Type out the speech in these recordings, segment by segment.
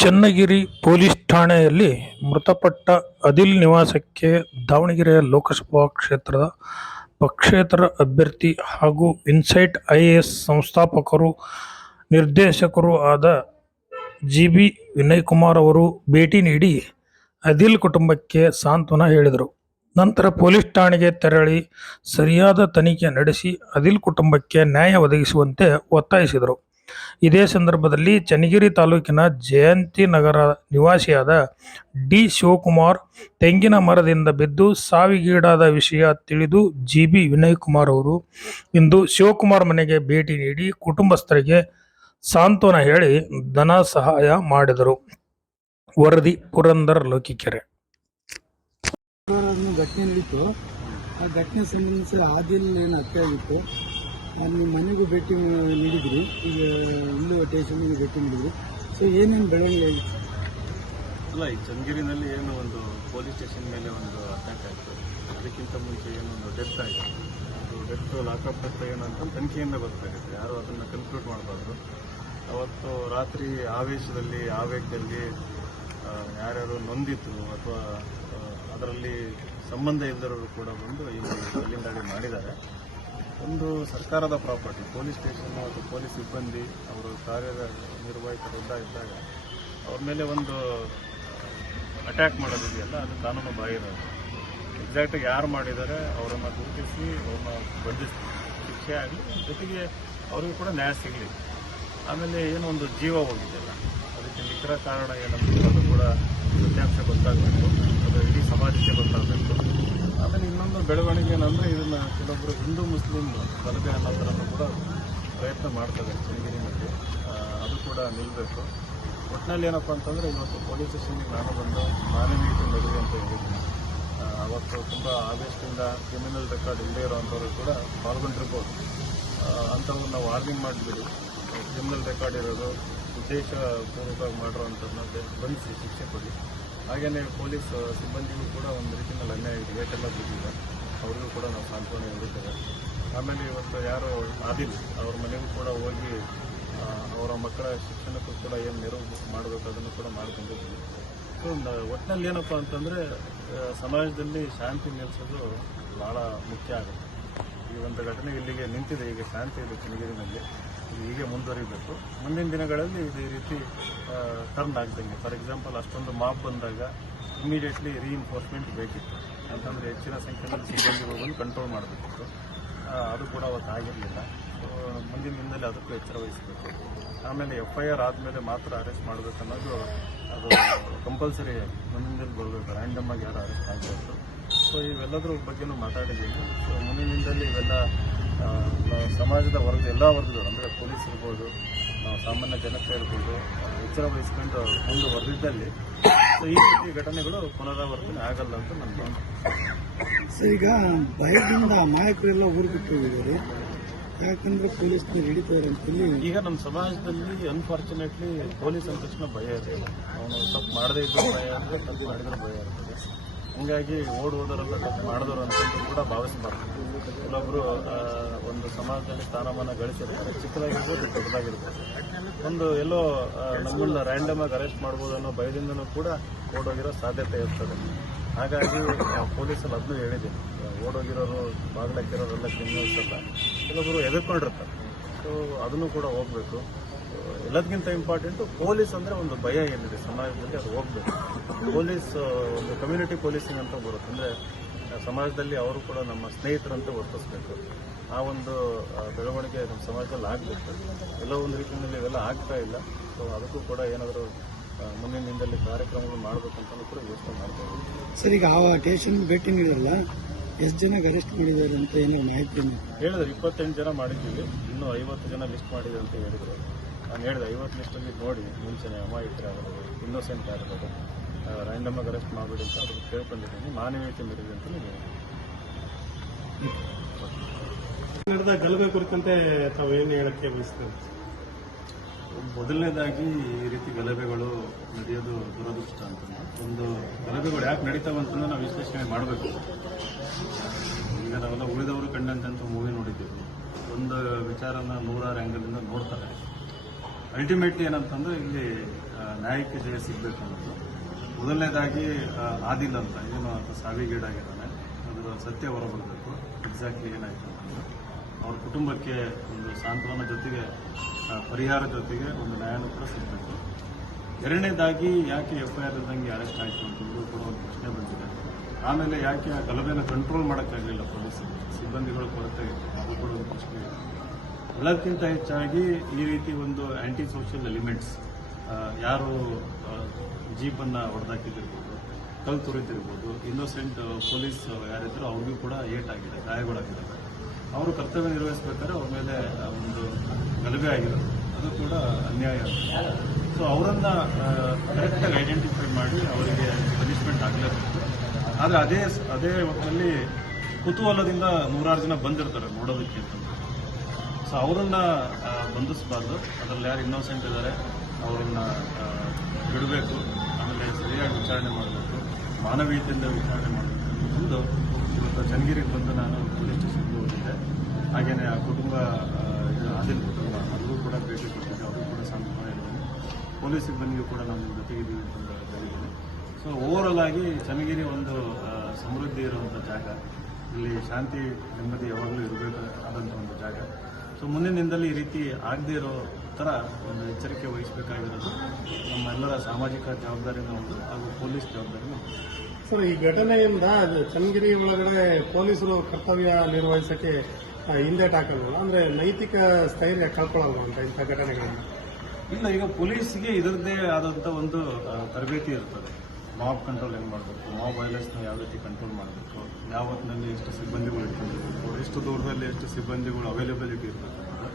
Channagiri police ಠಾಣೆಯಲ್ಲಿ ಮೃತಪಟ್ಟ ಆದಿಲ್ ನಿವಾಸಕ್ಕೆ ದಾವಣಗೆರೆ ಲೋಕಸಭಾ ಕ್ಷೇತ್ರದ ಪಕ್ಷೇತರ ಅಭ್ಯರ್ಥಿ ಹಾಗೂ ಇನ್ಸೈಟ್ ಐಎಎಸ್ ಸಂಸ್ಥಾಪಕರು ನಿರ್ದೇಶಕರೂ ಆದ ಜಿಬಿ ವಿನಯಕುಮಾರ್ ಅವರು ಭೇಟಿ ನೀಡಿ ಆದಿಲ್ ಕುಟುಂಬಕ್ಕೆ ಸಾಂತ್ವನ ಹೇಳಿದರು. ನಂತರ ಪೊಲೀಸ್ ಠಾಣೆಗೆ ತೆರಳಿ ಸರಿಯಾದ ತನಿಖೆ ನಡೆಸಿ ಆದಿಲ್ ಕುಟುಂಬಕ್ಕೆ ನ್ಯಾಯ ಒದಗಿಸುವಂತೆ ಒತ್ತಾಯಿಸಿದರು. ಇದೇ ಸಂದರ್ಭದಲ್ಲಿ ಚನ್ನಗಿರಿ ತಾಲೂಕಿನ ಜಯಂತಿ ನಗರ ನಿವಾಸಿಯಾದ ಡಿ. ಶಿವಕುಮಾರ್ ತೆಂಗಿನ ಮರದಿಂದ ಬಿದ್ದು ಸಾವಿಗೀಡಾದ ವಿಷಯ ತಿಳಿದು ಜಿಬಿ ವಿನಯಕುಮಾರ್ ಅವರು ಇಂದು ಶಿವಕುಮಾರ್ ಮನೆಗೆ ಭೇಟಿ ನೀಡಿ ಕುಟುಂಬಸ್ಥರಿಗೆ ಸಾಂತ್ವನ ಹೇಳಿ ಧನ ಸಹಾಯ ಮಾಡಿದರು. ವರದಿ ಪುರಂದರ್ ಲೋಕಿಕೆರೆ. ಘಟನೆ ನಡೀತು. ಆ ಘಟನೆ ಸಂಬಂಧಿಸಿ ಆದಿಲ್ ಏನು ಹತ್ಯೆ ಆಗಿತ್ತು, ನಿಮ್ಮ ಮನೆಗೂ ಭೇಟಿ ನೀಡಿದ್ರಿ, ಈಗ ಇಲ್ಲೂ ಸ್ಟೇಷನ್ಗೆ ಭೇಟಿ ನೀಡಿದ್ರಿ. ಸೊ ಏನೇನು ಬೆಳವಣಿಗೆ ಆಗಿತ್ತು? ಅಲ್ಲ, ಈ ಚನ್ನಗಿರಿನಲ್ಲಿ ಏನು ಒಂದು ಪೊಲೀಸ್ ಸ್ಟೇಷನ್ ಮೇಲೆ ಒಂದು ಅಟ್ಯಾಕ್ ಆಯಿತು. ಅದಕ್ಕಿಂತ ಮುಂಚೆ ಏನೊಂದು ಡೆತ್ ಆಯಿತು. ಅದು ಡೆತ್ ಲಾಕಪ್ ಡೆತ್ ಏನಂತ ತನಿಖೆಯಿಂದ ಗೊತ್ತಾಗುತ್ತೆ. ಯಾರು ಅದನ್ನು ಕನ್ಕ್ಲೂಡ್ ಮಾಡಬಾರ್ದು. ಅವತ್ತು ರಾತ್ರಿ ಆವೇಶದಲ್ಲಿ ಆವೇಗದಲ್ಲಿ ಯಾರ್ಯಾರು ನೊಂದಿದ್ರು ಅಥವಾ ಅದರಲ್ಲಿ ಸಂಬಂಧ ಇಲ್ಲದವರು ಕೂಡ ಬಂದು ಇಲ್ಲಿ ಕಲ್ಲಿಂದಾಡಿ ಮಾಡಿದ್ದಾರೆ. ಒಂದು ಸರ್ಕಾರದ ಪ್ರಾಪರ್ಟಿ, ಪೊಲೀಸ್ ಸ್ಟೇಷನ್ ಅಥವಾ ಪೊಲೀಸ್ ಸಿಬ್ಬಂದಿ ಅವರು ಕಾರ್ಯನಿರ್ವಾಹಕರಿಂದ ಇದ್ದಾಗ ಅವ್ರ ಮೇಲೆ ಒಂದು ಅಟ್ಯಾಕ್ ಮಾಡೋದಿದೆಯಲ್ಲ, ಅದು ಕಾನೂನು ಬಾಹಿರ. ಎಕ್ಸಾಕ್ಟಾಗಿ ಯಾರು ಮಾಡಿದ್ದಾರೆ ಅವರನ್ನು ಗುರುತಿಸಿ ಅವ್ರನ್ನ ಬಂಧಿಸಿ ಶಿಕ್ಷೆ ಆಗಲಿ, ಜೊತೆಗೆ ಅವ್ರಿಗೂ ಕೂಡ ನ್ಯಾಯ ಸಿಗಲಿ. ಆಮೇಲೆ ಏನೋ ಒಂದು ಜೀವ ಹೋಗಿದೆಯಲ್ಲ, ಅದಕ್ಕೆ ನಿಖರ ಕಾರಣ ಏನಂತ ಅದು ಕೂಡ ಸತ್ಯಾಂಶ ಗೊತ್ತಾಗಬೇಕು, ಅದು ಇಡೀ ಸಮಾಜಕ್ಕೆ ಗೊತ್ತಾಗಬೇಕು. ಆಮೇಲೆ ಇನ್ನೊಂದು ಬೆಳವಣಿಗೆ ಏನಂದರೆ, ಇದನ್ನು ಕೆಲವೊಬ್ಬರು ಹಿಂದೂ ಮುಸ್ಲಿಂ ಗಲಭೆ ಅನ್ನೋ ಥರನೂ ಕೂಡ ಪ್ರಯತ್ನ ಮಾಡ್ತಾರೆ ಚನ್ನಗಿರಿನಲ್ಲಿ. ಅದು ಕೂಡ ನಿಲ್ಲಬೇಕು. ಒಟ್ಟಿನಲ್ಲಿ ಏನಪ್ಪ ಅಂತಂದರೆ, ಇವತ್ತು ಪೊಲೀಸ್ ಸ್ಟೇಷನ್ಗೆ ನಾನು ಬಂದು ಮಾನವೀಯತೆ ನಡುವೆ ಅಂತ ಹೇಳಿದ್ದೀನಿ. ಅವತ್ತು ತುಂಬ ಆವೇಶದಿಂದ ಕ್ರಿಮಿನಲ್ ರೆಕಾರ್ಡ್ ಇಲ್ಲದೇ ಇರೋವಂಥವ್ರು ಕೂಡ ಪಾಲ್ಗೊಂಡಿರ್ಬೋದು. ಅಂಥವನ್ನ ವಾರ್ನಿಂಗ್ ಮಾಡಿಬಿಡಿ. ಕ್ರಿಮಿನಲ್ ರೆಕಾರ್ಡ್ ಇರೋದು ಉದ್ದೇಶಪೂರ್ವಕವಾಗಿ ಮಾಡಿರೋವಂಥದ್ದನ್ನ ಬಂಧಿಸಿ ಶಿಕ್ಷೆ ಕೊಡಿ. ಹಾಗೆಯೇ ಪೊಲೀಸ್ ಸಿಬ್ಬಂದಿಗೂ ಕೂಡ ಒಂದು ರೀತಿಯಲ್ಲಿ ಅನ್ಯಾಯ ಇದೆ, ಏಟೆಲ್ಲ ಬಿದ್ದಿದೆ, ಅವ್ರಿಗೂ ಕೂಡ ನಾವು ಸಾಂತ್ವನ ಹೇಳಿದ್ದೇವೆ. ಆಮೇಲೆ ಇವತ್ತು ಯಾರು ಆದಿಲ್ ಅವ್ರ ಮನೆಗೂ ಕೂಡ ಹೋಗಿ ಅವರ ಮಕ್ಕಳ ಶಿಕ್ಷಣಕ್ಕೂ ಕೂಡ ಏನು ನೆರವು ಮಾಡಬೇಕು ಅದನ್ನು ಕೂಡ ಮಾಡ್ಕೊಂಡಿದ್ದೀವಿ. ಸೊ ಒಟ್ಟಿನಲ್ಲಿ ಏನಪ್ಪ ಅಂತಂದರೆ, ಸಮಾಜದಲ್ಲಿ ಶಾಂತಿ ನೆಲೆಸೋದು ಭಾಳ ಮುಖ್ಯ ಆಗುತ್ತೆ. ಈ ಒಂದು ಘಟನೆ ಇಲ್ಲಿಗೆ ನಿಂತಿದೆ, ಈಗ ಶಾಂತಿ ಇದೆ ಚನ್ನಗಿರಿನಲ್ಲಿ, ಇದು ಹೀಗೆ ಮುಂದುವರಿಬೇಕು. ಮುಂದಿನ ದಿನಗಳಲ್ಲಿ ಇದು ಈ ರೀತಿ ಟರ್ನ್ ಆಗ್ದಂಗೆ. ಫಾರ್ ಎಕ್ಸಾಂಪಲ್, ಅಷ್ಟೊಂದು ಮಾಪ್ ಬಂದಾಗ ಇಮಿಡಿಯೇಟ್ಲಿ ರೀಇನ್ಫೋರ್ಸ್ಮೆಂಟ್ ಬೇಕಿತ್ತು, ಅಂತಂದರೆ ಹೆಚ್ಚಿನ ಸಂಖ್ಯೆಯಲ್ಲಿ ಸಿಬ್ಬಂದಿಗಳು ಬಂದು ಕಂಟ್ರೋಲ್ ಮಾಡಬೇಕಿತ್ತು. ಅದು ಕೂಡ ಅವತ್ತು ಆಗಿರಲಿಲ್ಲ. ಸೊ ಮುಂದಿನ ದಿನದಲ್ಲಿ ಅದಕ್ಕೂ ಎಚ್ಚರ ವಹಿಸಬೇಕು. ಆಮೇಲೆ FIR ಆದಮೇಲೆ ಮಾತ್ರ ಅರೆಸ್ಟ್ ಮಾಡಬೇಕು ಅನ್ನೋದು ಅದು ಕಂಪಲ್ಸರಿ ಆಗಿ ಮುಂದಿನ ದಿನದಲ್ಲಿ ಬರಬೇಕು. ರ್ಯಾಂಡಮ್ ಆಗಿ ಯಾರು ಅರೆಸ್ಟ್ ಆಗಬೇಕು. ಸೊ ಇವೆಲ್ಲದ್ರ ಬಗ್ಗೆನೂ ಮಾತಾಡಿದ್ದೀನಿ. ಸೊ ಮುಂದಿನ ದಿನದಲ್ಲಿ ಇವೆಲ್ಲ ಸಮಾಜದ ಎಲ್ಲ ವರ್ಗಗಳು, ಅಂದರೆ ಪೊಲೀಸ್ ಇರ್ಬೋದು, ಸಾಮಾನ್ಯ ಜನತೆ ಇರ್ಬೋದು, ಎಚ್ಚರ ವಹಿಸ್ಕೊಂಡು ಮುಂದುವರೆದಿದ್ದಲ್ಲಿ ಈ ರೀತಿ ಘಟನೆಗಳು ಪುನರಾವರ್ತನೆ ಆಗಲ್ಲ ಅಂತ ನನ್ನ ಭಾವನೆ. ಸರ್, ಈಗ ಭಯದಿಂದ ಅಮಾಯಕರೆಲ್ಲ ಊರು ಬಿಟ್ಟು ಹೋಗಿದ್ದಾರೆ, ಯಾಕಂದ್ರೆ ಪೊಲೀಸ್ನ ಹಿಡಿತಾರೆ ಅಂತೇಳಿ. ಈಗ ನಮ್ಮ ಸಮಾಜದಲ್ಲಿ ಅನ್ಫಾರ್ಚುನೇಟ್ಲಿ ಪೊಲೀಸ್ ಅಂದ ತಕ್ಷಣ ಭಯ ಇರ್ತದೆ. ಅವನು ತಪ್ಪು ಮಾಡದೇ ಇದ್ದರೂ ಭಯ ಇರ್ತದೆ, ತಪ್ಪು ಮಾಡಿದ್ರೆ ಭಯ ಇರ್ತದೆ. ಹೀಗಾಗಿ ಹೋದವರೆಲ್ಲ ತಪ್ಪು ಮಾಡಿದವರು ಅಂತಂದು ಕೂಡ ಭಾವಿಸಬಾರ್ದು. ಕೆಲವೊಬ್ಬರು ಒಂದು ಸಮಾಜದಲ್ಲಿ ಸ್ಥಾನಮಾನ ಗಳಿಸಿರ್ತಾರೆ, ಚಿಕ್ಕದಾಗಿರ್ಬೋದು ದೊಡ್ಡದಾಗಿರ್ಬೋದು. ಒಂದು ಎಲ್ಲೋ ನಮ್ಮನ್ನ ರ್ಯಾಂಡಮ್ ಆಗಿ ಅರೆಸ್ಟ್ ಮಾಡ್ಬೋದು ಅನ್ನೋ ಭಯದಿಂದನೂ ಕೂಡ ಓಡೋಗಿರೋ ಸಾಧ್ಯತೆ ಇರ್ತದೆ. ಹಾಗಾಗಿ ಪೊಲೀಸಲ್ಲಿ ಅದನ್ನೂ ಹೇಳಿದ್ದೀನಿ, ಓಡೋಗಿರೋರು ಬಾಗಿಲಾಕಿರೋರೆಲ್ಲ ಕ್ರಿಮಿನಲ್ಸ್ ಅಲ್ಲ, ಕೆಲವೊಬ್ಬರು ಎದುರ್ಕೊಂಡಿರ್ತಾರೆ. ಸೊ ಅದನ್ನು ಕೂಡ ಹೋಗಬೇಕು. ಎಲ್ಲದಕ್ಕಿಂತ ಇಂಪಾರ್ಟೆಂಟು ಪೊಲೀಸ್ ಅಂದರೆ ಒಂದು ಭಯ ಏನಿದೆ ಸಮಾಜದಲ್ಲಿ, ಅದು ಹೋಗಬೇಕು. ಪೊಲೀಸ್ ಒಂದು ಕಮ್ಯುನಿಟಿ ಪೊಲೀಸಿಂಗ್ ಅಂತ ಬರುತ್ತೆ, ಅಂದರೆ ಸಮಾಜದಲ್ಲಿ ಅವರು ಕೂಡ ನಮ್ಮ ಸ್ನೇಹಿತರಂತೆ ವರ್ತಿಸಬೇಕು. ಆ ಒಂದು ಬೆಳವಣಿಗೆ ನಮ್ಮ ಸಮಾಜದಲ್ಲಿ ಆಗಬೇಕು. ಎಲ್ಲೋ ಒಂದು ರೀತಿಯಲ್ಲಿ ಇವೆಲ್ಲ ಆಗ್ತಾ ಇಲ್ಲ. ಸೊ ಅದಕ್ಕೂ ಕೂಡ ಏನಾದರೂ ಮುಂದಿನ ದಿನದಲ್ಲಿ ಕಾರ್ಯಕ್ರಮಗಳು ಮಾಡಬೇಕಂತಲೂ ಕೂಡ ಯೋಚನೆ ಮಾಡ್ತಾ ಇದ್ದೀವಿ. ಸರ್, ಈಗ ಆ ಸ್ಟೇಷನ್ ಭೇಟಿ ನೀಡಲ್ಲ, ಎಷ್ಟು ಜನ ಅರೆಸ್ಟ್ ಮಾಡಿದ್ದಾರೆ ಅಂತ ಏನೋ ಮಾಹಿತಿ ಹೇಳಿದ್ರು. 28 ಜನ ಮಾಡಿದ್ದೀವಿ, ಇನ್ನೂ 50 ಜನ ಲಿಸ್ಟ್ ಮಾಡಿದೆ ಅಂತ ಹೇಳಿದರು. ನಾನು ಹೇಳಿದೆ 50 ಲಿಸ್ಟಲ್ಲಿ ನೋಡಿ, ಮುಂಚೆನೇ ಅಮಾಯಕರು ಆಗಿರೋದು, ಇನ್ನೋಸೆಂಟ್ ಆಗಿರೋದು, ರ್ಯಾಂಡಮ್ ಆಗಿ ಅರೆಸ್ಟ್ ಮಾಡಬೇಡಿ ಅಂತ ಅದನ್ನು ಕೇಳ್ಕೊಂಡಿದ್ದೀನಿ. ಮಾನವೀಯತೆ ಮೀರಿದೆ ಅಂತ ನಡೆದ ಗಲಭೆ ಕುರಿತಂತೆ ತಾವು ಏನು ಹೇಳಕ್ಕೆ ಬಯಸ್ತೇವೆ? ಮೊದಲನೇದಾಗಿ ಈ ರೀತಿ ಗಲಭೆಗಳು ನಡೆಯೋದು ದುರದೃಷ್ಟ ಅಂತ. ಒಂದು ಗಲಭೆಗಳು ಯಾಕೆ ನಡೀತಾವೆ ಅಂತಂದ್ರೆ ನಾವು ವಿಶ್ಲೇಷಣೆ ಮಾಡಬೇಕು. ಈಗ ನಾವೆಲ್ಲ ಉಳಿದವರು ಕಂಡಂತೆ ಮೂವಿ ನೋಡಿದ್ದೀವಿ. ಒಂದು ವಿಚಾರನ 100 ಆ್ಯಂಗಲಿಂದ ನೋಡ್ತಾರೆ. ಅಲ್ಟಿಮೇಟ್ಲಿ ಏನಂತಂದ್ರೆ ಇಲ್ಲಿ ನ್ಯಾಯಕ್ಕೆ ಜಯ ಸಿಗಬೇಕು ಅನ್ನೋದು. ಮೊದಲನೇದಾಗಿ ಆದಿಲ್ ಅಂತ ಏನು ಆತ ಸಾವಿಗೀಡಾಗಿದ್ದಾನೆ, ಅದರ ಸತ್ಯ ಹೊರಬರಬೇಕು, ಎಕ್ಸಾಕ್ಟ್ಲಿ ಏನಾಯಿತು ಅಂತಂದ್ರೆ ಅವ್ರ ಕುಟುಂಬಕ್ಕೆ ಒಂದು ಸಾಂತ್ವನ ಜೊತೆಗೆ ಪರಿಹಾರ ಜೊತೆಗೆ ಒಂದು ನ್ಯಾಯನೂ ಕೂಡ ಸಿಗಬೇಕು. ಎರಡನೇದಾಗಿ ಯಾಕೆ FIR ಇದ್ದಂಗೆ ಅರೆಸ್ಟ್ ಆಯಿತು ಅಂತಂದು ಕೂಡ ಒಂದು ಪ್ರಶ್ನೆ ಬಂದಿದೆ. ಆಮೇಲೆ ಯಾಕೆ ಆ ಗಲಭೆನ ಕಂಟ್ರೋಲ್ ಮಾಡೋಕ್ಕಾಗಲಿಲ್ಲ ಪೊಲೀಸರು, ಸಿಬ್ಬಂದಿಗಳು ಕೊರತೆ ಇತ್ತು, ಅದು ಕೂಡ ಒಂದು ಪ್ರಶ್ನೆ ಇದೆ. ಎಲ್ಲಕ್ಕಿಂತ ಹೆಚ್ಚಾಗಿ ಈ ರೀತಿ ಒಂದು ಆಂಟಿ ಸೋಷಿಯಲ್ ಎಲಿಮೆಂಟ್ಸ್ ಯಾರು ಜೀಪನ್ನು ಹೊಡೆದಾಕಿದ್ದಿರ್ಬೋದು, ಕಲ್ಲು ತುರಿತಿರ್ಬೋದು, ಇನ್ನೋಸೆಂಟ್ ಪೊಲೀಸ್ ಯಾರಿದ್ರು ಅವ್ರಿಗೂ ಕೂಡ ಏಟಾಗಿದೆ, ಗಾಯಗಳಾಗಿದ್ದಾವೆ. ಅವರು ಕರ್ತವ್ಯ ನಿರ್ವಹಿಸಬೇಕಾದ್ರೆ ಅವ್ರ ಮೇಲೆ ಒಂದು ಗಲಭೆ ಆಗಿರೋದು ಅದು ಕೂಡ ಅನ್ಯಾಯ. ಸೊ ಅವರನ್ನು ಕರೆಕ್ಟಾಗಿ ಐಡೆಂಟಿಫೈ ಮಾಡಿ ಅವರಿಗೆ ಪನಿಷ್ಮೆಂಟ್ ಆಗಲೇಬೇಕು. ಆದರೆ ಅದೇ ಹೊತ್ತಿನಲ್ಲಿ ಕುತೂಹಲದಿಂದ ನೂರಾರು ಜನ ಬಂದಿರ್ತಾರೆ ನೋಡೋದಕ್ಕೆ ಅಂತ. ಸೊ ಅವರನ್ನು ಬಂಧಿಸಬಾರ್ದು. ಅದರಲ್ಲಿ ಯಾರು ಇನ್ನೋಸೆಂಟ್ ಇದ್ದಾರೆ ಅವರನ್ನು ಬಿಡಬೇಕು. ಆಮೇಲೆ ಸರಿಯಾಗಿ ವಿಚಾರಣೆ ಮಾಡಬೇಕು, ಮಾನವೀಯತೆಯಿಂದ ವಿಚಾರಣೆ ಮಾಡಬೇಕು ಎಂದು ಇವತ್ತು ಚನ್ನಗಿರಿಗೆ ಬಂದು ನಾನು ಪೊಲೀಸ್ ಸ್ಟೇಷನ್ಗೆ ಹೋಗಿದ್ದೆ. ಹಾಗೆಯೇ ಆ ಕುಟುಂಬ ಆದಿಲ್ ಕುಟುಂಬ ಅದಕ್ಕೂ ಕೂಡ ಭೇಟಿ ಕೊಟ್ಟಿದ್ದೆ. ಅವರು ಕೂಡ ಸಾಂತ್ವನ ಇದ್ದೀನಿ, ಪೊಲೀಸ್ ಸಿಬ್ಬಂದಿಗೂ ಕೂಡ ನಾವು ನಿಮ್ಮ ಜೊತೆಗಿದ್ದೀವಿ ಅಂತ ಹೇಳಿದ್ದೀನಿ. ಸೊ ಓವರಾಲ್ ಆಗಿ ಚನ್ನಗಿರಿ ಒಂದು ಸಮೃದ್ಧಿ ಇರುವಂಥ ಜಾಗ, ಇಲ್ಲಿ ಶಾಂತಿ ನೆಮ್ಮದಿ ಯಾವಾಗಲೂ ಇರಬೇಕಾದಂಥ ಒಂದು ಜಾಗ. ಸೊ ಮುಂದಿನ ದಿನದಲ್ಲಿ ಈ ರೀತಿ ಆಗದೇ ಇರೋ ಥರ ಒಂದು ಎಚ್ಚರಿಕೆ ವಹಿಸಬೇಕಾಗಿರೋದು ನಮ್ಮೆಲ್ಲರ ಸಾಮಾಜಿಕ ಜವಾಬ್ದಾರಿನೂ ಒಂದು ಹಾಗೂ ಪೊಲೀಸ್ ಜವಾಬ್ದಾರಿನೂ. ಸರ್, ಈ ಘಟನೆಯಿಂದ ಚನ್ನಗಿರಿ ಒಳಗಡೆ ಪೊಲೀಸರು ಕರ್ತವ್ಯ ನಿರ್ವಹಿಸಕ್ಕೆ ಹಿಂದೇಟಾಕಲ್ವಲ್ಲ, ಅಂದ್ರೆ ನೈತಿಕ ಸ್ಥೈರ್ಯ ಕಳ್ಕೊಳ್ಳಲ್ವ ಅಂತ ಇಂಥ ಘಟನೆಗಳಿಂದ? ಇಲ್ಲ, ಈಗ ಪೊಲೀಸ್ಗೆ ಇದರದ್ದೇ ಆದಂಥ ಒಂದು ತರಬೇತಿ ಇರ್ತದೆ. ಮಾಬ್ ಕಂಟ್ರೋಲ್ ಹೆಂಗೆ ಮಾಡಬೇಕು, ಮಾಬ್ ವೈಲೆನ್ಸ್ನ ಯಾವ ರೀತಿ ಕಂಟ್ರೋಲ್ ಮಾಡಬೇಕು, ಯಾವ ಹೊತ್ತಿನಲ್ಲಿ ಎಷ್ಟು ಸಿಬ್ಬಂದಿಗಳು ಇಟ್ಕೊಂಡಿರಬೇಕು, ಎಷ್ಟು ದೂರದಲ್ಲಿ ಎಷ್ಟು ಸಿಬ್ಬಂದಿಗಳು ಅವೈಲೇಬಿಲಿಟಿ ಇರಬೇಕು ಅಂತ.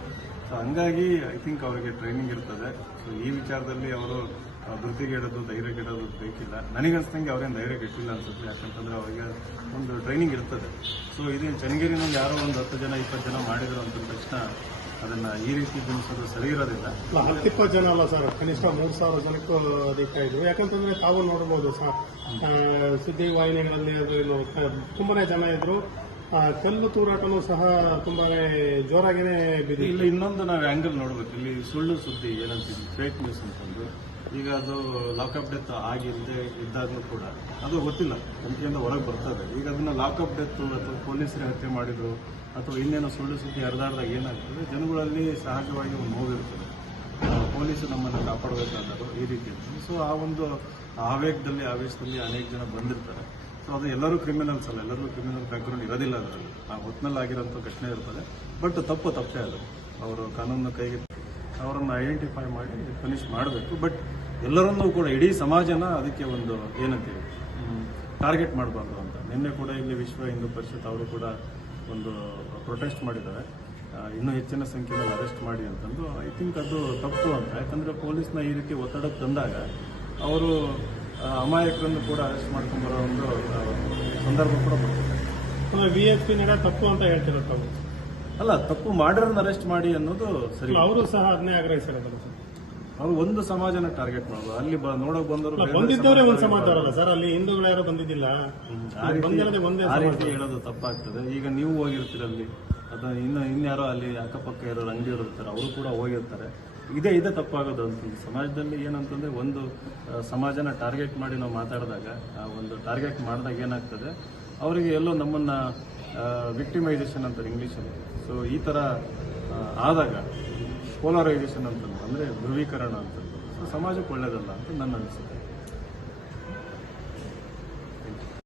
ಸೊ ಹಂಗಾಗಿ ಐ ಥಿಂಕ್ ಅವರಿಗೆ ಟ್ರೈನಿಂಗ್ ಇರ್ತದೆ. ಸೊ ಈ ವಿಚಾರದಲ್ಲಿ ಅವರು ಧೃತಿಗೆಡೋದು ಧೈರ್ಯಗೆಡೋದು ಬೇಕಿಲ್ಲ. ನನಗನ್ಸ್ದಂಗೆ ಅವ್ರೇನು ಧೈರ್ಯ ಕೆಟ್ಟಿಲ್ಲ ಅನ್ಸುತ್ತೆ. ಯಾಕಂತಂದ್ರೆ ಅವರಿಗೆ ಒಂದು ಟ್ರೈನಿಂಗ್ ಇರ್ತದೆ. ಸೊ ಇದೇನು ಚನ್ನಗಿರಿನಲ್ಲಿ ಯಾರೋ ಒಂದು 10 ಜನ 20 ಜನ ಮಾಡಿದ್ರು ಅಂತ ತಕ್ಷಣ ಅದನ್ನ ಈ ರೀತಿ ಬಿಡಿಸೋದು ಸರಿ ಇರೋದಿಲ್ಲ. 10-20 ಜನ ಅಲ್ಲ ಸರ್, ಕನಿಷ್ಠ 3,000 ಜನಕ್ಕೂ ಅಧಿಕ ಇದ್ರು. ಯಾಕಂತಂದ್ರೆ ತಾವು ನೋಡಬಹುದು ಸರ್, ಸುದ್ದಿವಾಹಿನಿಗಳಲ್ಲಿ ಅದು ತುಂಬಾನೇ ಜನ ಇದ್ರು. ಕಲ್ಲು ತೂರಾಟನೂ ಸಹ ತುಂಬಾನೇ ಜೋರಾಗಿನೇ ಬಿದ್ದಿದೆ. ಇಲ್ಲಿ ಇನ್ನೊಂದು ನಾವು ಆಂಗಲ್ ನೋಡ್ಬೇಕು. ಇಲ್ಲಿ ಸುಳ್ಳು ಸುದ್ದಿ ಏನಂತೀವಿ, ಫೇಕ್ ನ್ಯೂಸ್ ಅಂತಂದು, ಈಗ ಅದು ಲಾಕಪ್ ಡೆತ್ ಆಗಿಲ್ಲದೆ ಇದ್ದಾಗಲೂ ಕೂಡ ಅದು ಗೊತ್ತಿಲ್ಲ, ತನಿಖೆಯಿಂದ ಹೊರಗೆ ಬರ್ತದೆ. ಈಗ ಅದನ್ನ ಲಾಕಪ್ ಡೆತ್ ಅಥವಾ ಪೊಲೀಸರೇ ಹತ್ಯೆ ಮಾಡಿದ್ರು ಅಥವಾ ಇನ್ನೇನೋ ಸುಳ್ಳು ಸುದ್ದಿ ಹರಿದಾಡ್ದಾಗ ಏನಾಗ್ತದೆ, ಜನಗಳಲ್ಲಿ ಸಹಜವಾಗಿ ಒಂದು ನೋವಿರ್ತದೆ. ಪೊಲೀಸರು ನಮ್ಮನ್ನು ಕಾಪಾಡಬೇಕಾದ್ರು ಈ ರೀತಿ ಇರ್ತದೆ. ಸೊ ಆ ಒಂದು ಆವೇಗದಲ್ಲಿ ಆವೇಶದಲ್ಲಿ ಅನೇಕ ಜನ ಬಂದಿರ್ತಾರೆ. ಸೊ ಅದು ಎಲ್ಲರೂ ಕ್ರಿಮಿನಲ್ಸ್ ಅಲ್ಲ, ಎಲ್ಲರೂ ಕ್ರಿಮಿನಲ್ ಬ್ಯಾಕ್ಗ್ರೌಂಡ್ ಇರೋದಿಲ್ಲ. ಅದರಲ್ಲಿ ಆ ಹೊತ್ತಿನಲ್ಲಿ ಆಗಿರೋಂಥ ಘಟನೆ ಇರ್ತದೆ. ಬಟ್ ತಪ್ಪೇ ಅದು. ಅವರು ಕಾನೂನನ್ನ ಕೈಗೆ ಅವರನ್ನು ಐಡೆಂಟಿಫೈ ಮಾಡಿ ಪನಿಷ್ ಮಾಡಬೇಕು. ಬಟ್ ಎಲ್ಲರನ್ನೂ ಕೂಡ ಇಡೀ ಸಮಾಜನ ಅದಕ್ಕೆ ಒಂದು ಏನಂತೀವಿ ಟಾರ್ಗೆಟ್ ಮಾಡಬಾರ್ದು ಅಂತ. ನಿನ್ನೆ ಕೂಡ ಇಲ್ಲಿ ವಿಶ್ವ ಹಿಂದೂ ಪರಿಷತ್ ಅವರು ಕೂಡ ಒಂದು ಪ್ರೊಟೆಸ್ಟ್ ಮಾಡಿದ್ದಾರೆ, ಇನ್ನೂ ಹೆಚ್ಚಿನ ಸಂಖ್ಯೆಯಲ್ಲಿ ಅರೆಸ್ಟ್ ಮಾಡಿ ಅಂತಂದು. ಐ ಥಿಂಕ್ ಅದು ತಪ್ಪು ಅಂತ. ಯಾಕಂದರೆ ಪೊಲೀಸ್ನ ಈ ರೀತಿ ಒತ್ತಡಕ್ಕೆ ತಂದಾಗ ಅವರು ಅಮಾಯಕರನ್ನು ಕೂಡ ಅರೆಸ್ಟ್ ಮಾಡ್ಕೊಂಡ್ಬರೋ ಒಂದು ಸಂದರ್ಭ ಕೂಡ ಬರ್ತದೆ. VSP ನಡೆ ತಪ್ಪು ಅಂತ ಹೇಳ್ತಿರೋ ತಾವು? ಅಲ್ಲ, ತಪ್ಪು ಮಾಡಿರೋನ್ನ ಅರೆಸ್ಟ್ ಮಾಡಿ ಅನ್ನೋದು ಸರಿ. ಅವರು ಸಹ ಅದನ್ನೇ ಆಗ್ರಹಿಸಿರೋದಲ್ಲ ಸರ್? ಅವರು ಒಂದು ಸಮಾಜನ ಟಾರ್ಗೆಟ್ ಮಾಡೋದು. ಅಲ್ಲಿ ನೋಡಕ್ ಬಂದವರು ಬಂದಿದ್ದವರೇ ಒಂದು ಸಮಾಜದವರಲ್ಲ ಸರ್, ಅಲ್ಲಿ ಹಿಂದೂಗಳು ಯಾರು ಬಂದಿದ್ದಿಲ್ಲ. ಆ ರೀತಿ ಹೇಳೋದು ತಪ್ಪಾಗ್ತದೆ. ಈಗ ನೀವು ಹೋಗಿರ್ತೀರಲ್ಲಿ, ಅಥವಾ ಇನ್ಯಾರೋ ಅಲ್ಲಿ ಅಕ್ಕಪಕ್ಕ ಇರೋ ಅಂಗಡಿಯವರು ಇರ್ತಾರೆ, ಅವರು ಕೂಡ ಹೋಗಿರ್ತಾರೆ. ಇದೇ ತಪ್ಪಾಗೋದು ಅಂತ. ಸಮಾಜದಲ್ಲಿ ಏನಂತಂದ್ರೆ ಒಂದು ಸಮಾಜನ ಟಾರ್ಗೆಟ್ ಮಾಡಿ ನಾವು ಮಾತಾಡಿದಾಗ, ಒಂದು ಟಾರ್ಗೆಟ್ ಮಾಡಿದಾಗ ಏನಾಗ್ತದೆ, ಅವರಿಗೆ ಎಲ್ಲೋ ನಮ್ಮನ್ನ ವಿಕ್ಟಿಮೈಸೇಷನ್ ಅಂತಾರೆ ಇಂಗ್ಲೀಷಲ್ಲಿ. ಸೊ ಈ ಥರ ಆದಾಗ ಪೋಲರೈಸೇಷನ್ ಅಂತಂದು ಅಂದರೆ ಧ್ರುವೀಕರಣ ಅಂತಂದು, ಸೊ ಸಮಾಜಕ್ಕೆ ಒಳ್ಳೇದಲ್ಲ ಅಂತ ನನ್ನ ಅನಿಸಿಕೆ.